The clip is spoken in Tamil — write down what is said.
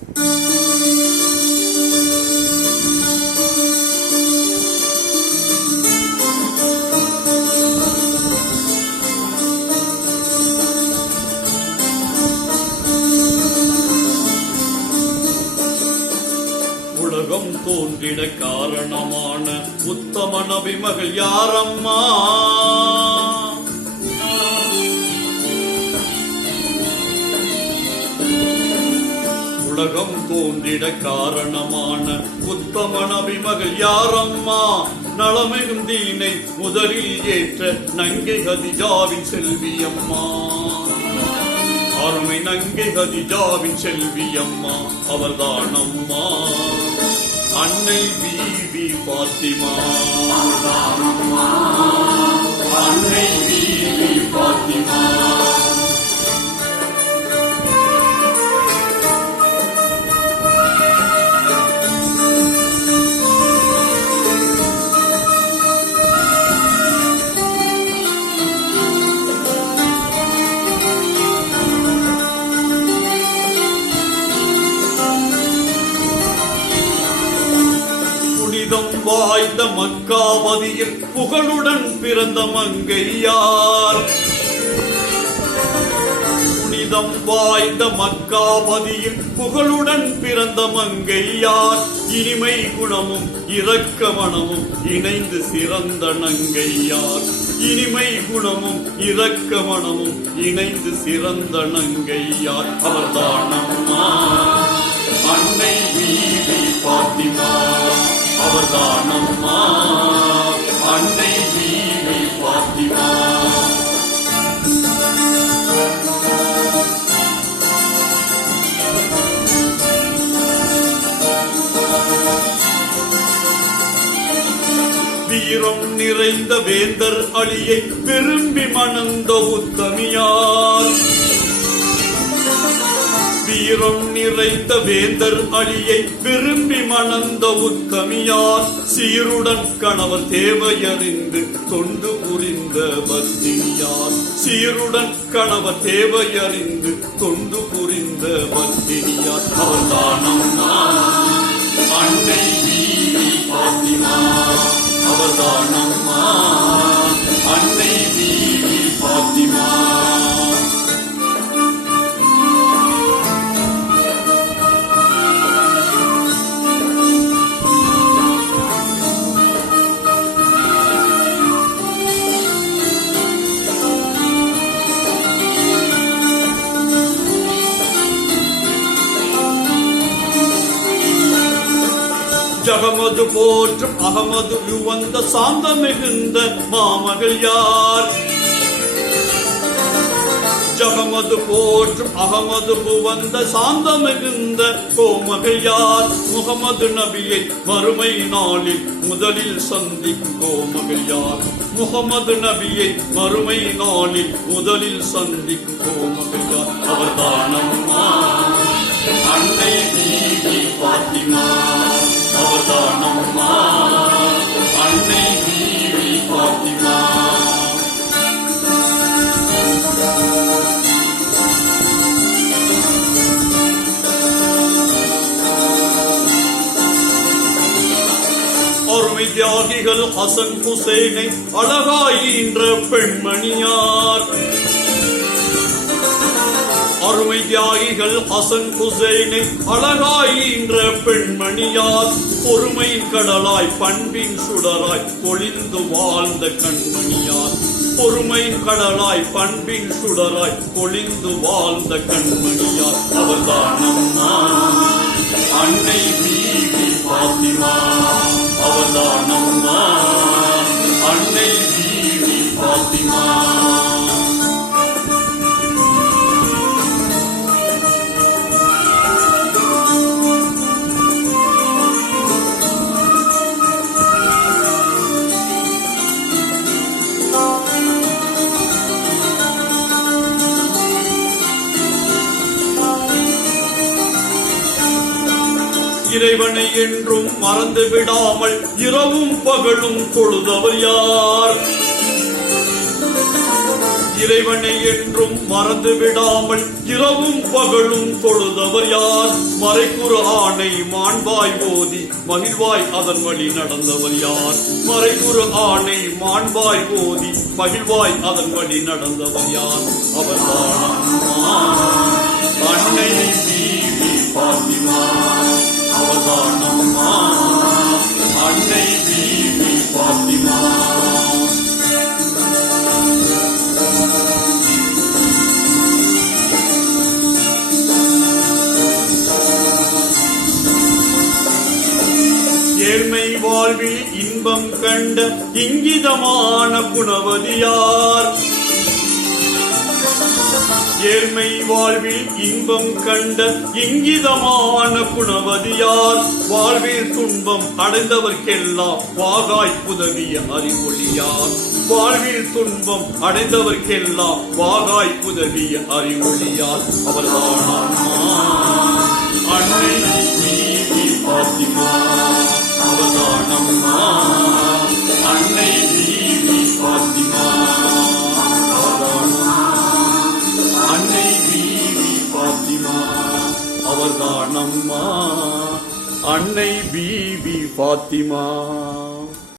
உலகம் தோன்றிட காரணமான உத்தம நபி மகள் யாரம்மா? உலகம் தோன்றிட காரணமான உத்தம நபி மகள் யாரம்மா? நலமிகும் தீனை முதலில் ஏற்ற நங்கை கதிஜாவின் செல்வியம்மா. அருமை நங்கை கதிஜாவின் செல்வியம்மா அவர்தானம்மா. அன்னை பீவி பாத்திமா, அன்னை பீவி பாத்திமா. வாய்ந்த மக்காவதியில் புகழுடன் பிறந்த மங்கையார். புனிதம் வாய்ந்த மக்காவதியில் புகழுடன் பிறந்த மங்கையார். இனிமை குணமும் இரக்க மனமும் இணைந்து சிறந்த நங்கையார். இனிமை குணமும் இரக்க மனமும் இணைந்து சிறந்த நங்கையார் அவர்தானம்மா. அன்னை பீவி பாத்திமா அவர்தானம்மா. அன்னை பீவி பாத்திமா. வீரம் நிறைந்த வேந்தர் அலியை விரும்பி மணந்த உத்தமியார். வீரம் நிறைந்த வேந்தர் அலியை விரும்பி மணந்த உத்தமியார். சீருடன் கணவர் தேவையறிந்து தொண்டு புரிந்த பத்தினியார். சீருடன் கணவர் தேவையறிந்து தொண்டு புரிந்த பத்தினியார் அவர்தானம்மா. அன்னை பீவி பாத்திமா அவர்தானம்மா. அன்னை பீவி பாத்திமா. ஜகமது போற்றும் அகமது யுவந்த சாந்த மிகுந்த மாமகள் யார்? ஜகமது போற்றும் அகமது புவந்த சாந்த மிகுந்த கோமகள் யார்? முகமது நபியை மறுமை நாளில் முதலில் சந்திக்கும் கோமகள் யார்? முகமது நபியை மறுமை நாளில் முதலில் சந்திக்கும் கோமகள் யார் அவர்தானம்மா. அன்னை பீவி பாத்திமா அவர்தானம்மா. அன்னை பீவி பாத்திமா. அருமை தியாகிகள் ஹசன் ஹுசைனை அழகாயின்ற பெண்மணியார். அருமை தியாகிகள் ஹசன் ஹுசைனை அழகாயின்ற பெண்மணியார். பொறுமை கடலாய் பண்பின் சுடராய் பொழிந்து வாழ்ந்த கண்மணியார். பொறுமை கடலாய் பண்பின் சுடராய் பொழிந்து வாழ்ந்த கண்மணியார் அவர்தானம்மா. அன்னை பீவி பாத்திமா அவர்தானம்மா. அன்னை பீவி பாத்திமா. இறைவனை என்றும் மறந்து விடாமல் இரவும் பகலும் தொழுதவர் யார்? இறைவனை என்றும் மறந்து விடாமல் இரவும் பகலும் தொழுதவர் யார்? மறைக்குறு ஆணை மாண்பாய் ஓதி மகிழ்வாய் அதன் வழி நடந்தவர் யார்? மறைக்குறு ஆணை மாண்பாய் ஓதி மகிழ்வாய் அதன் வழி நடந்தவர் யார்? அவர்தானம்மா அன்னை பீவி பாத்திமா. அவர்தானம்மா அன்னை பீவி பாத்திமா. ஏழ்மை வாழ்வில் இன்பம் கண்ட இங்கிதமான குணவதியார்? ஏழ்மை வாழ்வில் இன்பம் கண்ட இங்கிதமான குணவதியார்? வாழ்வில் துன்பம் அடைந்தவர்க்கெல்லாம் வாகாய் உதவிய அறிவொளியார்? வாழ்வில் துன்பம் அடைந்தவர்க்கெல்லாம் வாகாய் உதவிய அறிவொளியார்? அவர்தானம்மா அன்னை பீவி பாத்திமா. அவர்தானம்மா அன்னை பீவி பாத்திமா. அன்னை பீவி பாத்திமா. அவர்தானம்மா அன்னை பீவி பாத்திமா.